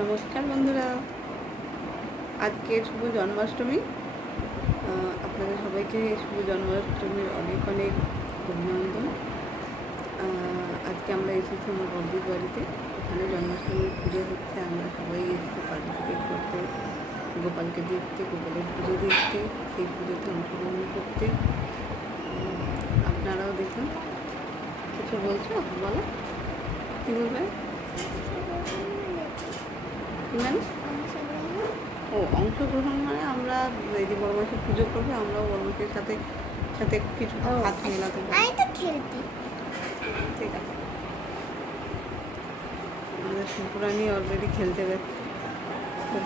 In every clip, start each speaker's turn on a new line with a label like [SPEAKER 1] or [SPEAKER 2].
[SPEAKER 1] নমস্কার বন্ধুরা। আজকে শুভ জন্মাষ্টমী। আপনাদের সবাইকে শুভ জন্মাষ্টমীর অনেক অনেক অভিনন্দন। আজকে আমরা এসেছি আমার বন্ধুর বাড়িতে। ওখানে জন্মাষ্টমীর পুজো হচ্ছে। আমরা সবাই এসেছি পার্টিসিপেট করতে, গোপালকে দেখতে, গোপালের পুজো দেখতে, সেই পুজোতে অংশগ্রহণ করতে। আপনারাও দেখুন। কিছু বলছো? বলো। কী বলবে? কি মানে ও অংশগ্রহণ মানে আমরা এই যে বড় মাসের পুজো করবে আমরাও বড় মাসের সাথে সাথে কিছু হাত মেলাতে পারি
[SPEAKER 2] খেলতে।
[SPEAKER 1] ঠিক আছে। আমাদের শুকুরানি অলরেডি খেলতে গেছে। খুব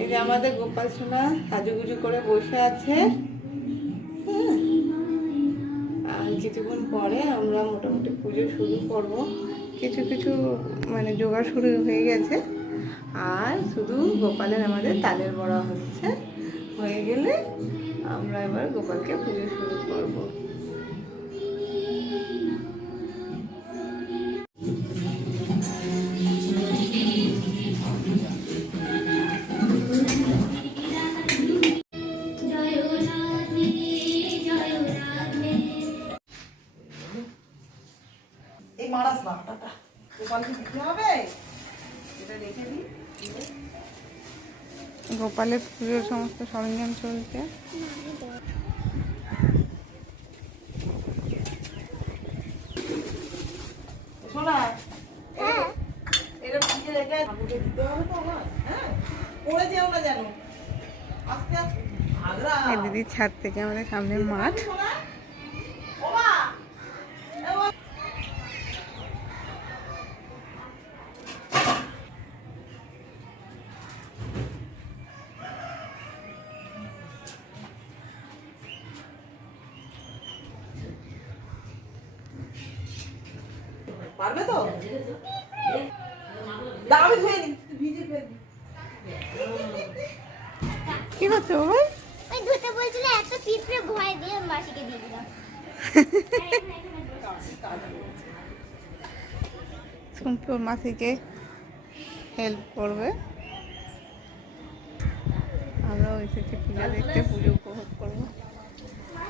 [SPEAKER 1] এই যে আমাদের গোপাল সোনা সাজুগুজু করে বসে আছে। আর কিছুক্ষণ পরে আমরা মোটামুটি পুজো শুরু করব। কিছু কিছু মানে জোগাড় শুরু হয়ে গেছে। আর শুধু গোপালের আমাদের তালের বড়া হচ্ছে। হয়ে গেলে আমরা এবার গোপালকে পুজো শুরু করব।
[SPEAKER 3] এই মারাস গোপালকে দিতে হবে?
[SPEAKER 1] এটা রেখে দিই। গোপালের পুজোর সমস্ত সরঞ্জাম চলছে।
[SPEAKER 2] হ্যাঁ।
[SPEAKER 3] হ্যাঁ? পড়ে যেও না যেন। আস্তে আস্তে। আগ্রা।
[SPEAKER 1] এই দিদির ছাদ থেকে আমাদের সামনে মাঠ।
[SPEAKER 3] পারবে তো? দাও আমি ধুয়ে ভিজে ফেলবি
[SPEAKER 1] কি করছ বাবা?
[SPEAKER 2] ওই ধুতে বলছিল এত পিঁপড়ে ভয় দিয়ে মাসিকে দিয়ে দিলাম।
[SPEAKER 1] সুম্পুর মাসিকে হেল্প করবে। আমরাও এসেছি পুজো দেখতে পুজো উপভোগ করব।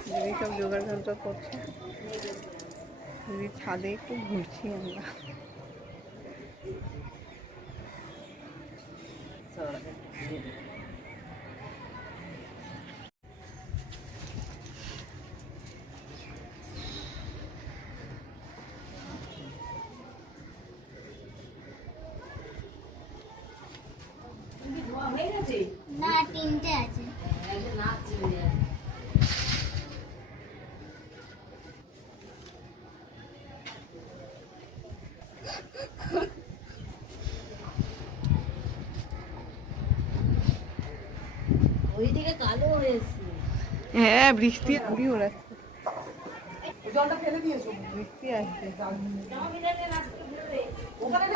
[SPEAKER 1] দিদি সব যন্ত্র করছে। ছাদে একটু ঘুরছি আমরা।
[SPEAKER 2] না
[SPEAKER 1] হ্যাঁ বৃষ্টি ঘুরি ওড়াচ্ছে
[SPEAKER 3] জলটা ফেলে দিয়েছ।
[SPEAKER 1] বৃষ্টি আসছে
[SPEAKER 3] ওখানে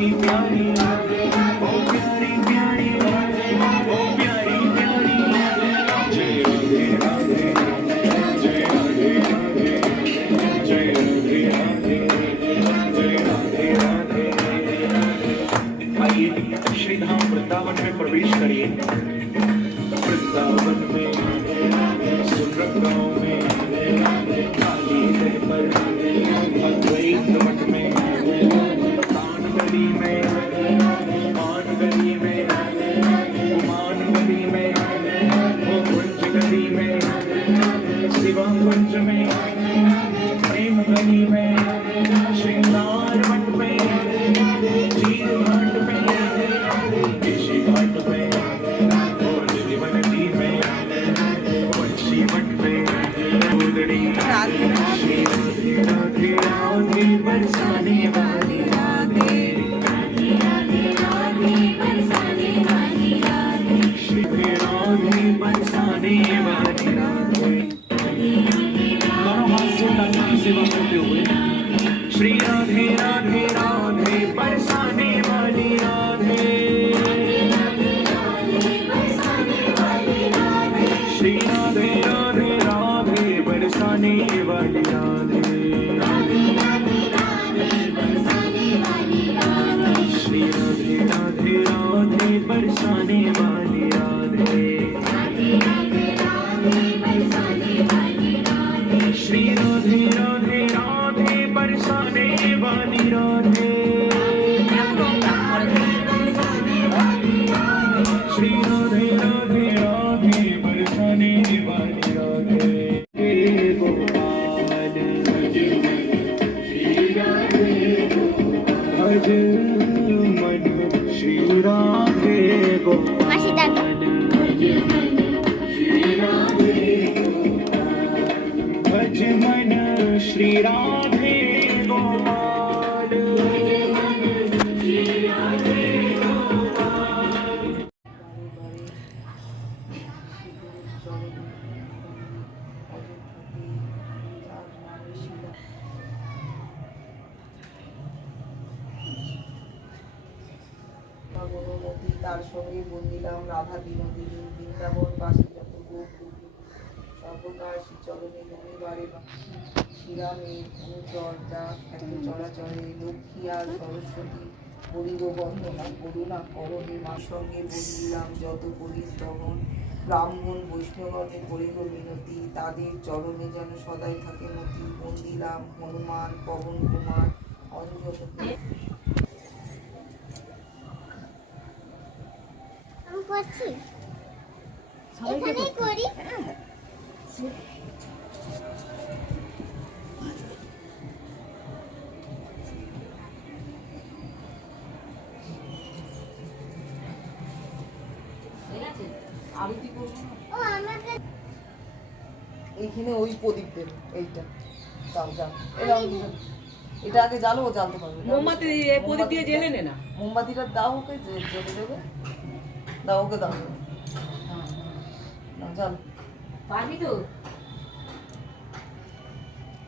[SPEAKER 4] हम सबकी प्यारी She ran, she जाने वाली
[SPEAKER 5] यादें get on. বন্দনা করুণা করণে মা সঙ্গে বলিলাম যত করি স্তবন ব্রাহ্মণ বৈষ্ণবনে করিব মিনতি তাদের চরণে যেন সদাই থাকে মতি। বন্দিলাম হনুমান পবন কুমার অঞ্জলি
[SPEAKER 6] আমি করছি এখানেই করি।
[SPEAKER 5] এইখানে ওই প্রদীপ দেবে এইটা। দাও যাও। এরকম এটা আগে জ্বালো জ্বালতে পারবে।
[SPEAKER 2] মোমবাতি প্রদীপ দিয়ে জেলে নে না?
[SPEAKER 5] মোমবাতিটা দাও ওকে জ্বলে দেবে। দাও ওকে দাও। জ্বালো
[SPEAKER 2] পারবি তো?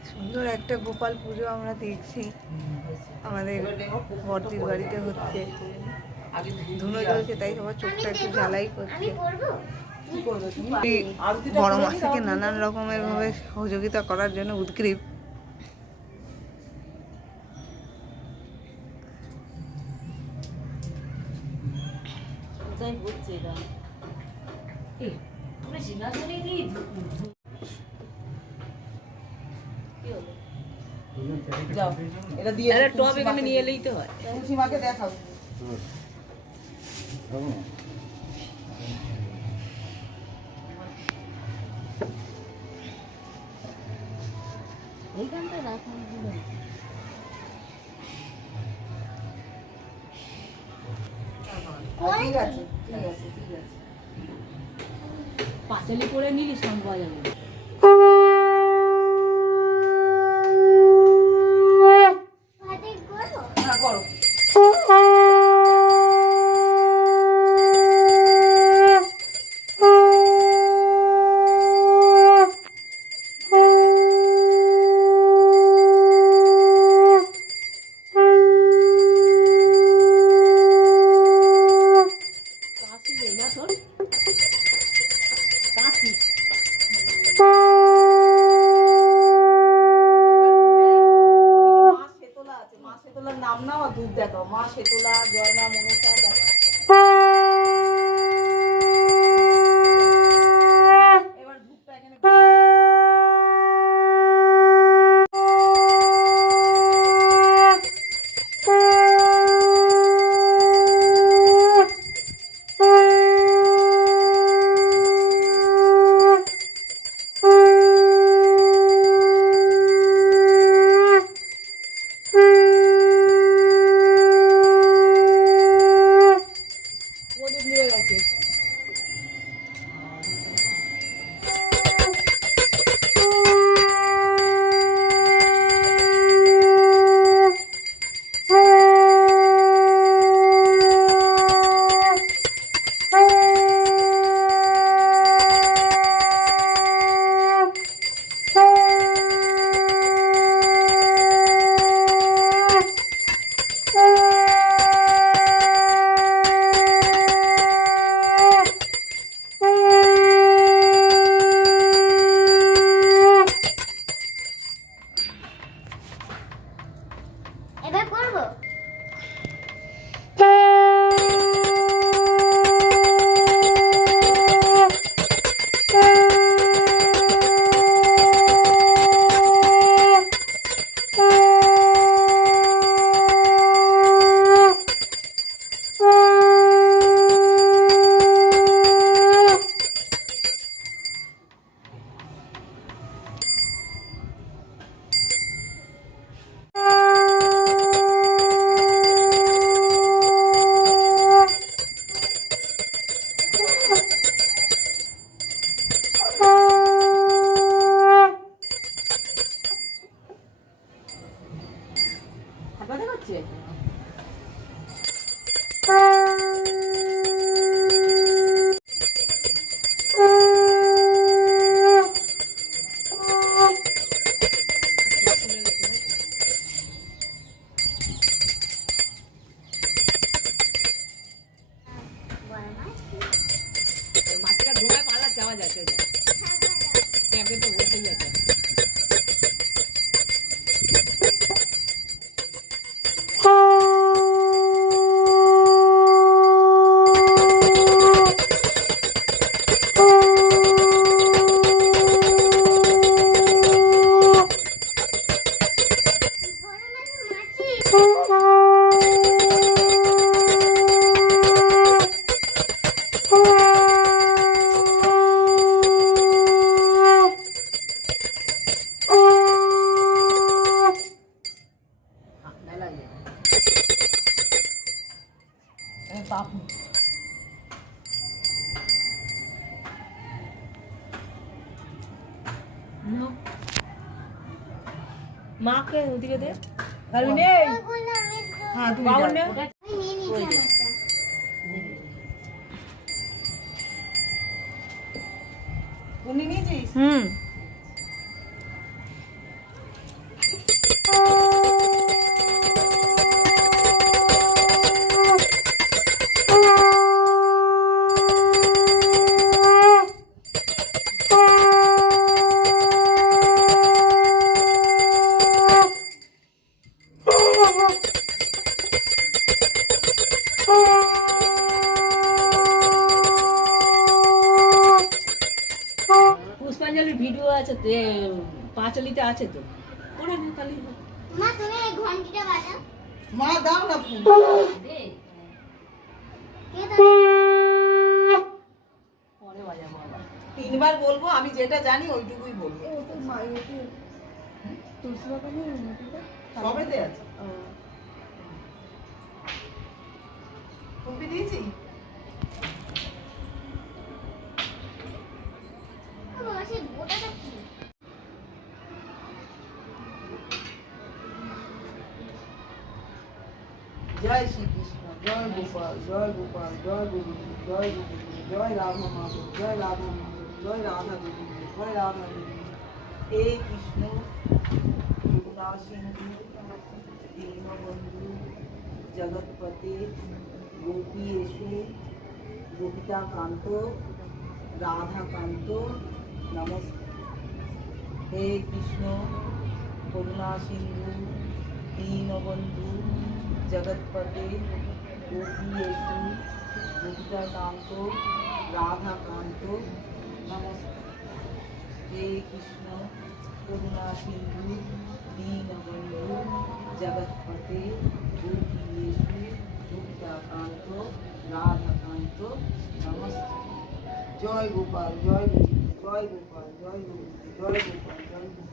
[SPEAKER 1] সুন্দর একটা গোপাল পুজো আমরা দেখছি। আমাদের বর্দির বাড়িতে হচ্ছে। ধুনো জ্বলছে তাই সবার চোখটা একটু জ্বালাই করছে। বড় মাসিকে নানান রকমের ভাবে সহযোগিতা করার জন্য উদ্গ্রীব।
[SPEAKER 2] এখানে নিয়ে এলেই তো হয়।
[SPEAKER 5] দেখাও।
[SPEAKER 6] এইখানটা রাখা
[SPEAKER 5] ঠিক আছে ঠিক আছে ঠিক আছে।
[SPEAKER 2] পাঁচালি করে নিলি পাওয়া যাবে।
[SPEAKER 5] Hmm. আছে
[SPEAKER 6] তো?
[SPEAKER 2] করে নে তাহলে।
[SPEAKER 6] মা তুমি এই ঘন্টিটা বাজাও।
[SPEAKER 5] মা দাও না ফুল
[SPEAKER 2] দে।
[SPEAKER 6] কে দাও?
[SPEAKER 2] পরে বাজাবো আবার।
[SPEAKER 5] তিনবার বলব আমি যেটা জানি ওইটুকুই বলব।
[SPEAKER 1] তুলসী বাগানে
[SPEAKER 5] সবেতে আছে? ফুলপি দিয়েছি? गोपाल जय गोपाल जय गुरु जय गुरु जय राधा माधव जय राधा माधव जय राधा गुरु जय राधा गुरु हे कृष्ण सिंधु दीनबंधु जगतपते गोपीशु गोपिता कांतो राधा कांतो नमस्ते हे कृष्ण करुणा सिंधु दीनबंधु जगतपति সিন্ধু দীনবন্ধু জগৎপতে গোপী এসু গোপিতা কান্ত রাধা কান্ত নমস্কার হে কৃষ্ণ করুণা সিন্ধু দীনবন্ধু জগৎপতে গোপী এসু গোপিতা কান্ত রাধা কান্ত নমস্কার জয় গোপাল জয় গোবিন্দ জয় গোপাল জয় গোবিন্দ জয় গোপাল জয় গোপাল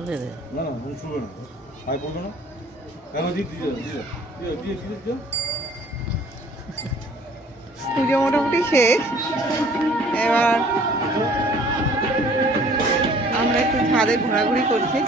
[SPEAKER 7] না না তুমি শুনবে না। আয় বলল না? কেন দিয়ে দিয়ে দিয়ে দিয়ে দিয়ে দিয়ে দিয়ে
[SPEAKER 1] মোটামুটি শেষ। এবার আমরা একটু ছাদে ঘোরাঘুরি করছি।